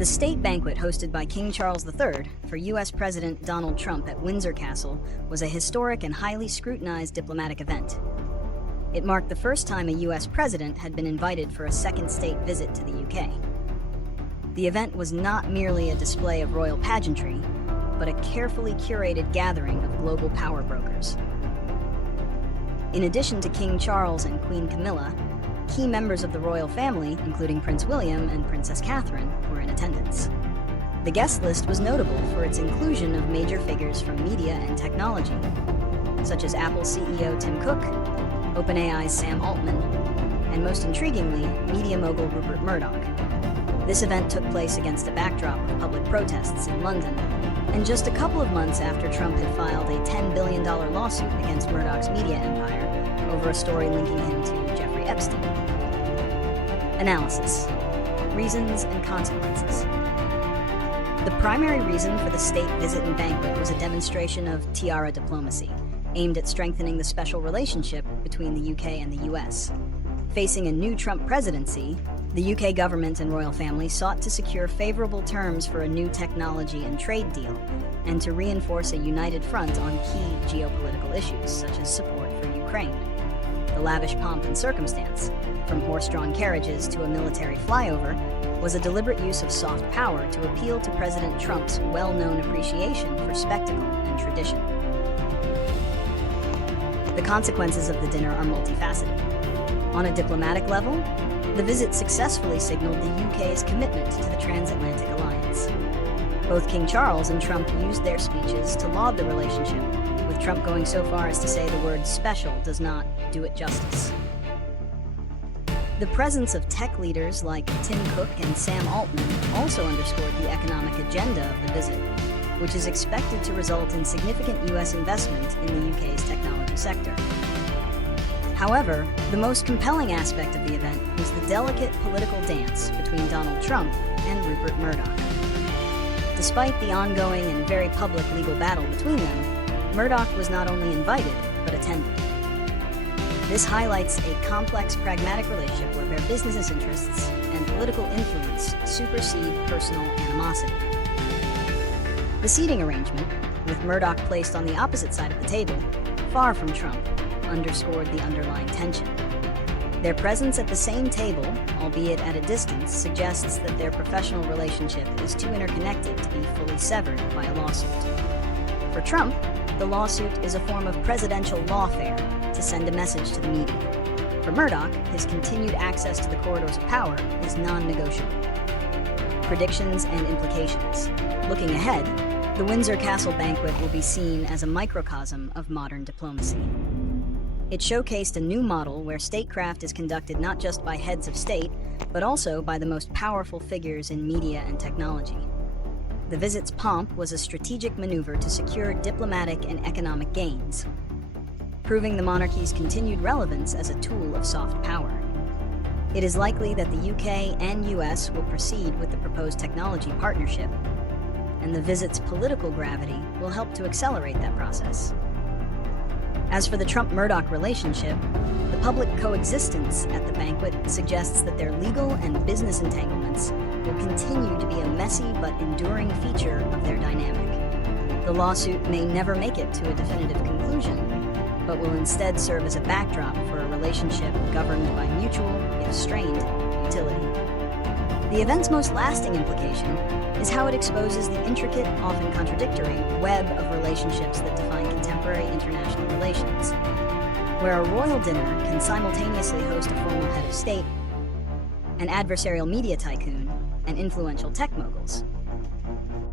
The state banquet hosted by King Charles III for U.S. President Donald Trump at Windsor Castle was a historic and highly scrutinized diplomatic event. It marked the first time a U.S. president had been invited for a second state visit to the UK. The event was not merely a display of royal pageantry, but a carefully curated gathering of global power brokers. In addition to King Charles and Queen Camilla, key members of the royal family, including Prince William and Princess Catherine, were in attendance. The guest list was notable for its inclusion of major figures from media and technology, such as Apple CEO Tim Cook, OpenAI's Sam Altman, and most intriguingly, media mogul Rupert Murdoch. This event took place against a backdrop of public protests in London, and just a couple of months after Trump had filed a $10 billion lawsuit against Murdoch's media empire over a story linking him to Jeffrey Epstein. Analysis: reasons and consequences. The primary reason for the state visit and banquet was a demonstration of tiara diplomacy, aimed at strengthening the special relationship between the UK and the US. Facing a new Trump presidency, the UK government and royal family sought to secure favorable terms for a new technology and trade deal, and to reinforce a united front on key geopolitical issues such as support for Ukraine. The lavish pomp and circumstance, from horse-drawn carriages to a military flyover, was a deliberate use of soft power to appeal to President Trump's well-known appreciation for spectacle and tradition. The consequences of the dinner are multifaceted. On a diplomatic level, the visit successfully signaled the UK's commitment to the transatlantic alliance. Both King Charles and Trump used their speeches to laud the relationship, with Trump going so far as to say the word special does not do it justice. The presence of tech leaders like Tim Cook and Sam Altman also underscored the economic agenda of the visit, which is expected to result in significant US investment in the UK's technology sector. However, the most compelling aspect of the event was the delicate political dance between Donald Trump and Rupert Murdoch. Despite the ongoing and very public legal battle between them, Murdoch was not only invited, but attended. This highlights a complex, pragmatic relationship where their business interests and political influence supersede personal animosity. The seating arrangement, with Murdoch placed on the opposite side of the table, far from Trump, underscored the underlying tension. Their presence at the same table, albeit at a distance, suggests that their professional relationship is too interconnected to be fully severed by a lawsuit. For Trump, the lawsuit is a form of presidential lawfare to send a message to the media. For Murdoch, his continued access to the corridors of power is non-negotiable. Predictions and implications. Looking ahead, the Windsor Castle banquet will be seen as a microcosm of modern diplomacy. It showcased a new model where statecraft is conducted not just by heads of state, but also by the most powerful figures in media and technology. The visit's pomp was a strategic maneuver to secure diplomatic and economic gains, proving the monarchy's continued relevance as a tool of soft power. It is likely that the UK and US will proceed with the proposed technology partnership, and the visit's political gravity will help to accelerate that process. As for the Trump-Murdoch relationship, the public coexistence at the banquet suggests that their legal and business entanglements will continue to be a messy but enduring feature of their dynamic. The lawsuit may never make it to a definitive conclusion, but will instead serve as a backdrop for a relationship governed by mutual, if strained, utility. The event's most lasting implication is how it exposes the intricate, often contradictory, web of relationships that define contemporary international relations, where a royal dinner can simultaneously host a formal head of state, an adversarial media tycoon, and influential tech moguls.